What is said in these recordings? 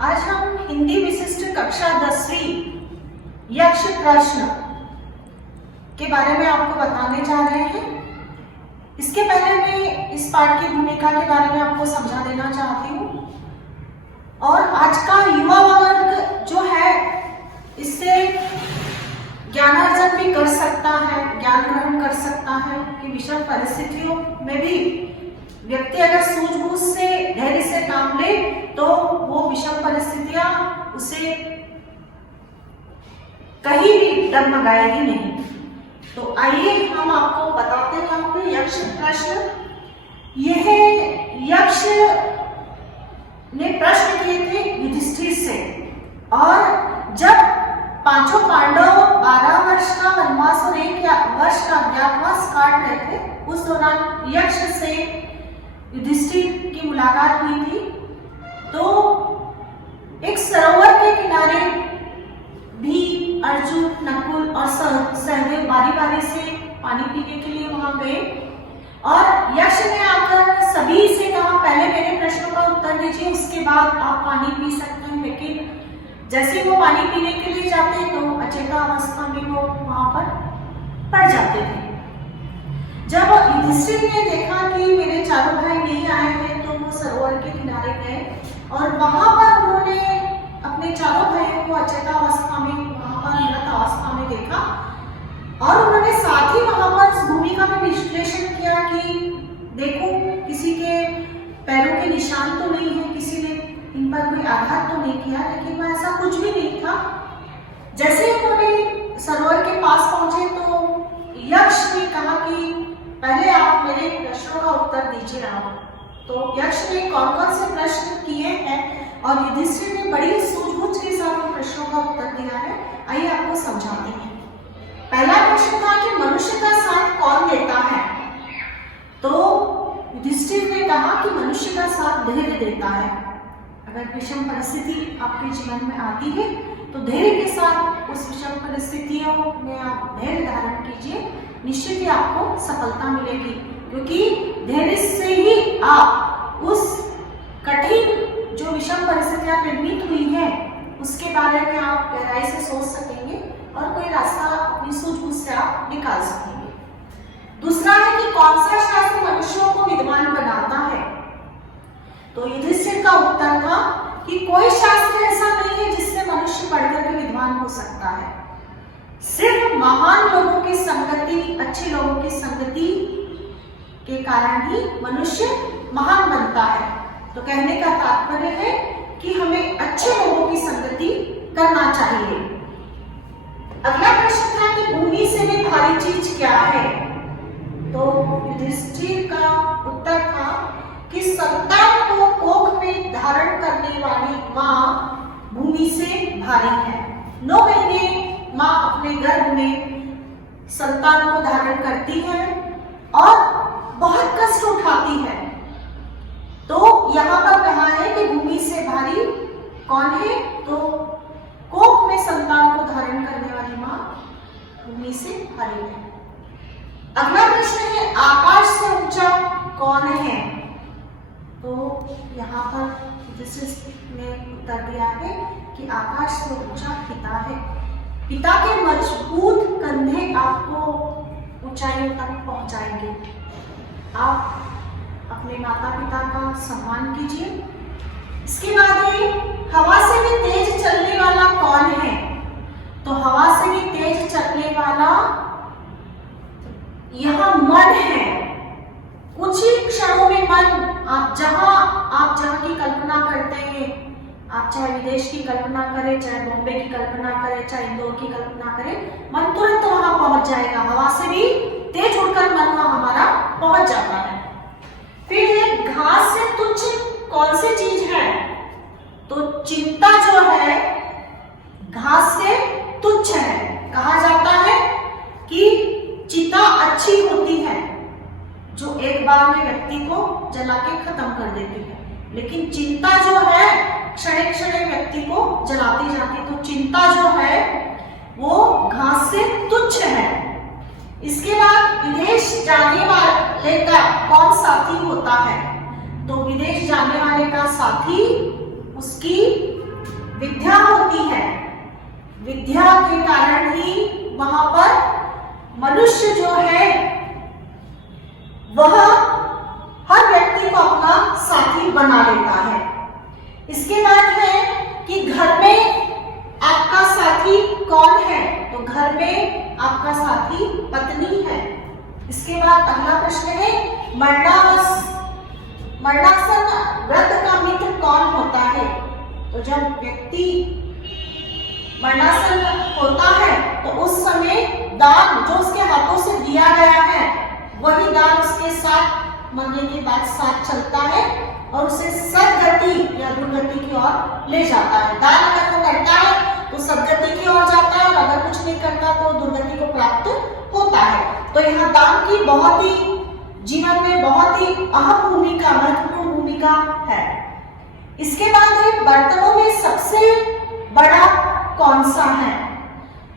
आज हम हिंदी विशिष्ट कक्षा 10वीं यक्ष प्रश्न के बारे में आपको बताने जा रहे हैं। इसके पहले मैं इस पाठ की भूमिका के बारे में आपको समझा देना चाहती हूँ। और आज का युवा वर्ग जो है इससे ज्ञानार्जन भी कर सकता है, ज्ञान ग्रहण कर सकता है कि विषम परिस्थितियों में भी व्यक्ति अगर सूझबूझ से धैर्य से काम ले तो वो विषम परिस्थितियां उसे कहीं भी डगमगाएगी नहीं। तो आइए हम आपको बताते हैं यहाँ पे यक्ष प्रश्न। यह यक्ष ने प्रश्न किए थे युधिष्ठिर से, और जब पांचों पांडव 12 वर्ष का वनवास और 1 वर्ष का अज्ञातवास काट रहे थे, उस दौरान यक्ष से युधिष्ठिर की मुलाकात हुई थी। तो एक सरोवर के किनारे भी अर्जुन, नकुल और सहदेव बारी बारी से पानी पीने के लिए वहां गए, और यक्ष ने आकर सभी से कहा पहले मेरे प्रश्नों का उत्तर दीजिए, उसके बाद आप पानी पी सकते हैं। लेकिन जैसे वो पानी पीने के लिए जाते तो अचेता अवस्था में वो वहां पर पड़ जाते थे। जब युधिष्ठिर ने देखा कि मेरे चारों भाई नहीं आए हैं तो वो सरोवर के किनारे गए, और वहां पर उन्होंने अपने चारों भाइयों को अचेता अवस्था में वहां पर मृत अवस्था में देखा, और उन्होंने साथ ही वहां पर इस भूमि का भी विश्लेषण किया कि देखो किसी के पैरों के निशान तो नहीं है, किसी ने इन पर कोई आघात तो नहीं किया, लेकिन वह ऐसा कुछ भी नहीं था। जैसे उन्होंने सरोवर के पास पहुंचे तो यक्ष ने कहा कि पहले आप मेरे प्रश्नों का उत्तर दीजिए राम। तो यक्ष ने कौन कौन से प्रश्न किए हैं और युधिष्ठिर ने बड़ी सूझबूझ के साथ उन प्रश्नों का उत्तर दिया है, आइए आपको समझाते हैं। पहला प्रश्न था कि मनुष्य का साथ कौन देता है। तो युधिष्ठिर ने कहा कि मनुष्य का साथ धैर्य देता है। अगर विषम परिस्थिति आपके जीवन में आती है तो धैर्य के साथ उस विषम परिस्थितियों में आप धैर्य धारण कीजिए, निश्चित ही आपको सफलता मिलेगी, क्योंकि धैर्य से ही आप उस कठिन जो विषम परिस्थितियां निर्मित हुई है उसके बारे में आप गहराई से सोच सकेंगे और कोई रास्ता अपनी सूझबूझ से आप निकाल सकेंगे। दूसरा है कि कौन सा शास्त्र मनुष्यों को विद्वान बनाता है। तो युधिष्ठिर का उत्तर था कि कोई शास्त्र ऐसा नहीं है जिससे मनुष्य पढ़कर के विद्वान हो सकता है। सिर्फ महान लोगों की संगति, अच्छे लोगों की संगति के कारण ही मनुष्य महान बनता है। तो कहने का तात्पर्य है कि हमें अच्छे लोगों की संगति करना चाहिए। अगला प्रश्न था कि भूमि से भी भारी चीज क्या है। तो युधिष्ठिर का उत्तर था कि संतान को कोख में धारण करने वाली माँ भूमि से भारी है। 9 महीने माँ अपने गर्भ में संतान को धारण करती है और बहुत कष्ट उठाती है। तो यहाँ पर कहा है कि भूमि से भारी कौन है। तो कोख में संतान को धारण करने वाली माँ भूमि से भारी है। अगला प्रश्न है आकाश से ऊंचा कौन है। तो यहाँ पर युधिष्ठिर ने उत्तर दिया है कि आकाश से ऊंचा पिता है। पिता के मजबूत कंधे आपको ऊंचाइयों तक पहुंचाएंगे। आप अपने माता पिता का सम्मान कीजिए। इसके बाद हवा से भी तेज चलने वाला कौन है। तो हवा से भी तेज चलने वाला यह मन है। कुछ ही क्षणों में मन आप जहां की कल्पना करते हैं, आप चाहे विदेश की कल्पना करें, चाहे बॉम्बे की कल्पना करें, चाहे इंदौर की कल्पना करें, मन तुरंत वहां पहुंच जाएगा। हवा से भी तेज उड़कर मन वहां हमारा पहुंच जाता है। फिर ये घास से तुच्छ कौन सी चीज है। तो चिंता जो है घास से तुच्छ है। कहा जाता है कि चिता अच्छी होती है जो एक बार में व्यक्ति को जला के खत्म कर देती है, लेकिन चिंता जो है क्षण क्षण व्यक्ति को जलाती जाती। तो चिंता जो है वो घास से तुच्छ है। इसके बाद विदेश जाने वाले का कौन साथी होता है। तो विदेश जाने वाले का साथी उसकी विद्या होती है, विद्या के कारण ही वहां पर मनुष्य जो है वह हर व्यक्ति को अपना साथी बना लेता है। इसके बाद है कि घर में आपका साथी कौन है? तो घर में आपका साथी पत्नी है। इसके बाद अगला प्रश्न है मरणासन व्रत का मित्र कौन होता है? तो जब व्यक्ति मरणासन होता है तो उस समय दान जो उसके हाथों से दिया गया है वही दान उसके साथ मरने के बाद साथ चलता है और उसे सदगति या दुर्गति की ओर ले जाता है। दान अगर वो करता है तो सदगति की ओर जाता है और अगर कुछ नहीं करता तो दुर्गति को प्राप्त होता है। तो यहाँ दान की बहुत ही जीवन में बहुत ही अहम भूमिका, महत्वपूर्ण भूमिका है। इसके बाद बर्तनों में सबसे बड़ा कौन सा है?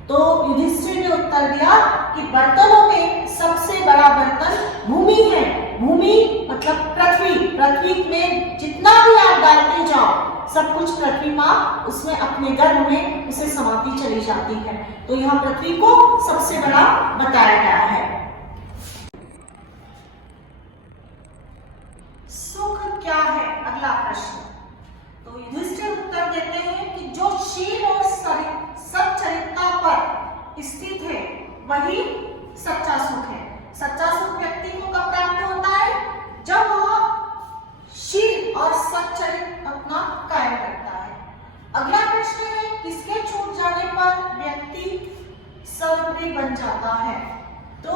तो युधिष्ठिर ने उत्तर दिया कि बर्तनों में सबसे बड़ा बर्तन भूमि है। भूमि मतलब पृथ्वी। पृथ्वी में जितना भी आप डालते जाओ सब कुछ पृथ्वी माँ उसमें अपने गर्भ में उसे समाती चली जाती है। तो यहाँ पृथ्वी को सबसे बड़ा बताया गया है। सुख क्या है? अगला प्रश्न। तो युधिष्ठिर उत्तर देते हैं कि जो शील और सच्चरित्रता पर स्थित है वही सच्चा सुख है। सच्चा सुख व्यक्ति को कब प्राप्त होता है? जब वह शील और सच्चरित्र अपना कायम करता है। अगला प्रश्न है किसके छूट जाने पर व्यक्ति सर्वप्रिय बन जाता है? तो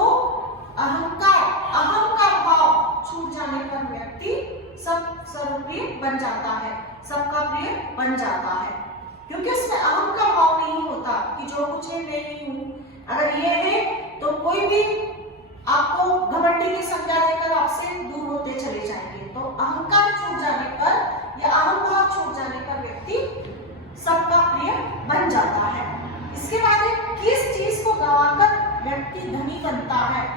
अहंकार, अहम का भाव छूट जाने पर व्यक्ति सब सर्वप्रिय बन जाता है, सबका प्रिय बन जाता है, क्योंकि उसमें अहम का भाव नहीं होता कि जो कुछ है मैं ही हूं। अगर ये है तो कोई भी आपको घमंडी की संज्ञा देकर आपसे दूर होते चले जाएंगे। तो अहंकार छूट जाने पर या अहम भाव छूट जाने पर व्यक्ति सबका प्रिय बन जाता है। इसके बाद किस चीज को गंवाकर व्यक्ति धनी बनता है?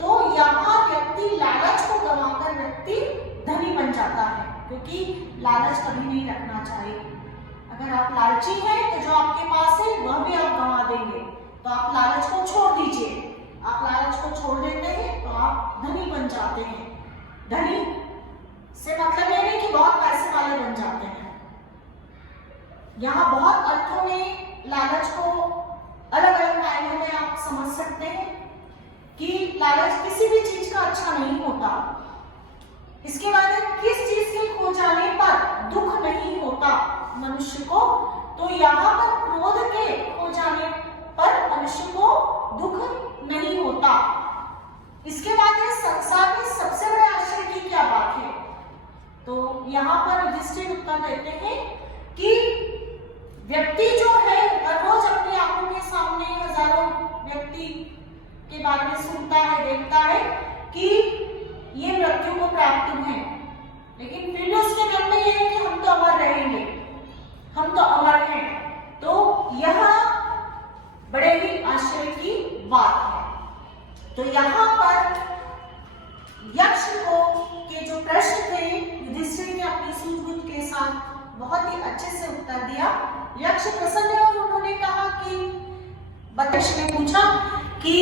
तो यहाँ व्यक्ति लालच को गंवाकर व्यक्ति धनी बन जाता है, क्योंकि लालच कभी नहीं रखना चाहिए। अगर आप लालची हैं तो जो आपके पास है वह भी आप गंवा देंगे। तो आप लालच को छोड़ दीजिए। आप लालच को छोड़ देते हैं तो आप धनी बन जाते हैं। धनी से मतलब ये नहीं कि बहुत पैसे वाले बन जाते हैं। यहाँ बहुत अर्थों में लालच को अलग अलग मायनों में आप समझ सकते हैं कि लालच किसी भी चीज का अच्छा नहीं होता। इसके बाद किस चीज के खो जाने पर दुख नहीं होता मनुष्य को? तो यहाँ पर क्रोध के खो जाने पर मनुष्य को दुख नहीं होता। इसके बाद संसार में सबसे बड़े आश्चर्य की क्या बात है? तो यहाँ पर युधिष्ठिर उत्तर देते हैं कि व्यक्ति जो है हर रोज अपनी आंखों के सामने हजारों व्यक्ति के बारे में सुनता है, देखता है कि ये मृत्यु को प्राप्त है, लेकिन फिर भी उसके मन में ये है कि हम तो अमर रहेंगे, हम तो अमर हैं। तो यह बड़े ही आश्चर्य की बात है। तो यहाँ पर यक्ष को के जो प्रश्न थे युधिष्ठिर ने अपनी सूझबूझ के साथ बहुत ही अच्छे से उत्तर दिया। यक्ष प्रसन्न और उन्होंने कहा कि बदमाश ने पूछा कि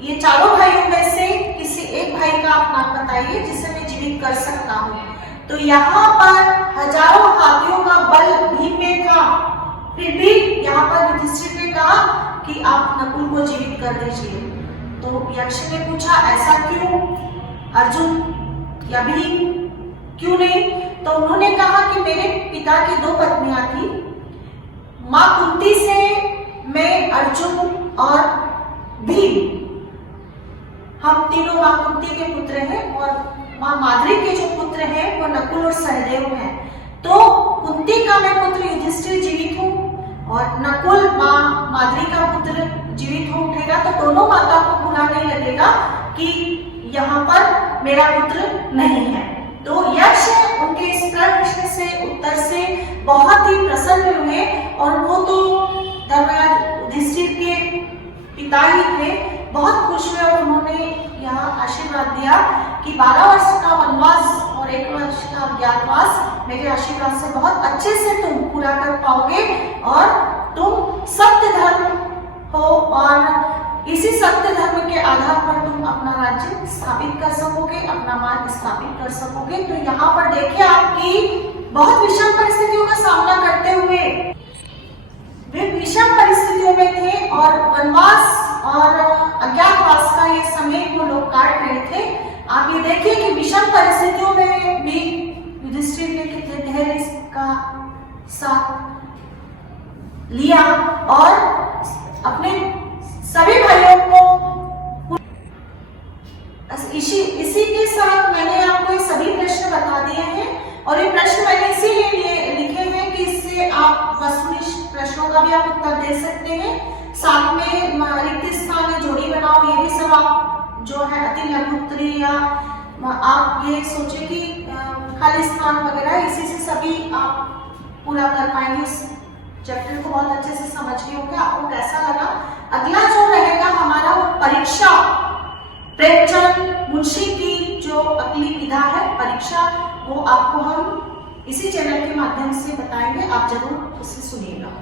ये चारों भाइयों में से किसी एक भाई का आप नाम बताइए जिसे मैं जीवित कर सकता हूँ। तो यहाँ पर हजारों हाथियों का बल भीम में था, फिर भी यहाँ पर युधिष्ठिर ने कहा कि आप नकुल को जीवित कर दीजिए। तो यक्ष ने पूछा ऐसा क्यों? अर्जुन या भीम क्यों नहीं? तो उन्होंने कहा कि मेरे पिता की 2 पत्नियां थी, माँ कुंती से मैं अर्जुन और भीम, हम तीनों माँ कुंती के पुत्र हैं और माँ माद्री के जो पुत्र हैं वो नकुल और सहदेव हैं। तो कुंती का मैं पुत्र युधिष्ठिर जीवित हूँ और नकुल माँ माद्री का पुत्र जीवित हो उठेगा तो दोनों माता को बुरा नहीं लगेगा कि यहाँ पर मेरा पुत्र नहीं है। तो यक्ष उनके इस प्रश्न से उत्तर से बहुत ही प्रसन्न हुए और वो तो धर्मराज युधिष्ठिर के पिता ही थे, बहुत खुश हुए और उन्होंने यहाँ आशीर्वाद दिया कि 12 वर्ष का वनवास और 1 वर्ष का अज्ञातवास मेरे आशीर्वाद से बहुत अच्छे से तुम पूरा कर पाओगे और तुम सत्य धर्म हो और इसी सत्य धर्म के आधार पर तुम अपना राज्य स्थापित कर सकोगे, अपना मार्ग स्थापित कर सकोगे। तो यहाँ पर देखिए आपकी बहुत विषम परिस्थितियों का सामना करते हुए वे विषम परिस्थितियों में थे और वनवास और अज्ञातवास का ये समय वो लोग काट रहे थे। आप ये देखिए कि विषम परिस्थितियों में भी युधिष्ठिर ने कितने धैर्य का साथ लिया और अपने सभी भाइयों को इसी के साथ मैंने आपको ये सभी प्रश्न बता दिए हैं और ये प्रश्न मैंने इसीलिए लिखे हैं कि इससे आप वस्तुनिष्ठ प्रश्नों का भी आप उत्तर दे सकते हैं। साथ में रिक्त स्थान में जोड़ी बनाओ, ये भी सब आप जो है अति लघु उत्तरी या आप ये सोचे कि खाली स्थान वगैरह इसी से सभी आप पूरा कर पाएंगे। इस चैप्टर को बहुत अच्छे से समझ गए होंगे। आपको कैसा लगा? अगला जो रहेगा हमारा वो परीक्षा, प्रेमचंद मुंशी की जो अगली विधा है परीक्षा, वो आपको हम इसी चैनल के माध्यम से बताएंगे। आप जरूर उसे सुनिएगा।